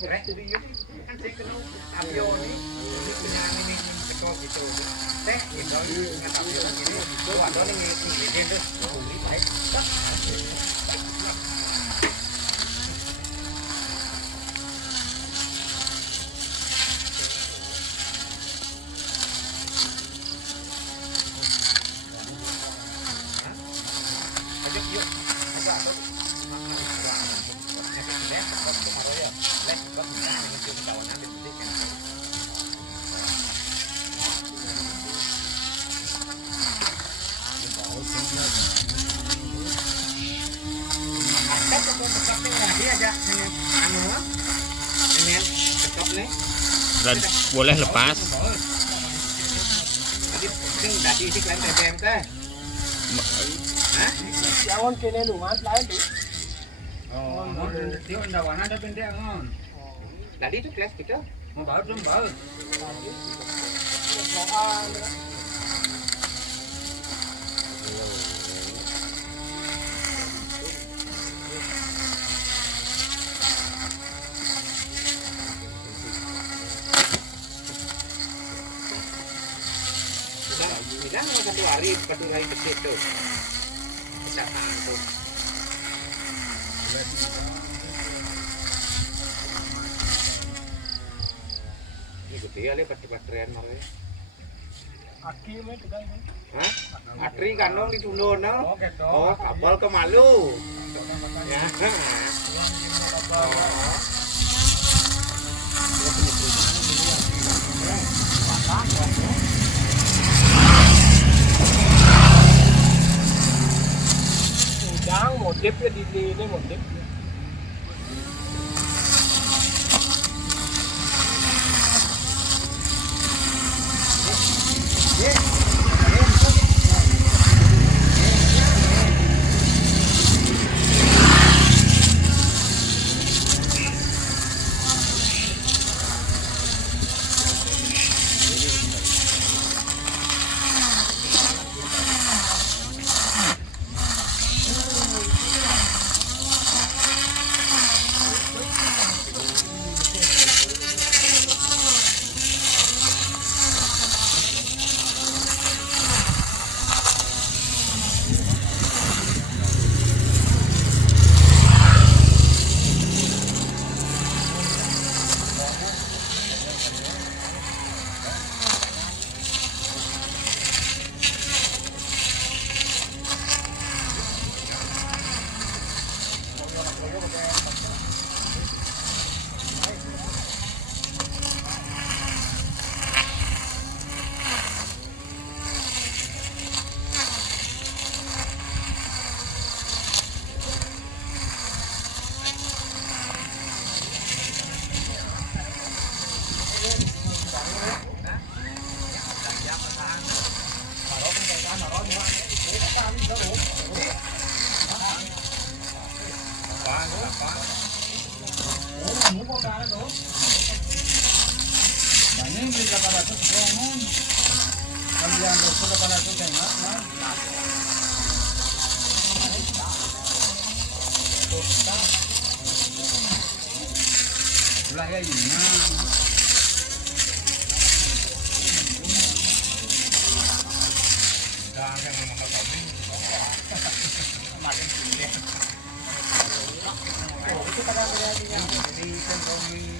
rek itu kan saya kena tabio nih ini punya ini betul gitu teh itu dengan tabio ini itu ada nih ini tuh beli baik ajak yuk ajak atau Dan boleh lepas. Jangan kene lu mas lain tuh. Oh, dia udah warna ada pendek kan. Tadi itu kelas kita. Mau baut belum baut. Bilang satu hari kecil tuh. Bisa tuh. Ini gede ya lihat baterai marah. Aki me tegang. Hah? Atri kandong di Tundon no? Oh, kabel ke Malu. Ya. Oh. Udang modif ya di ini modif. Makin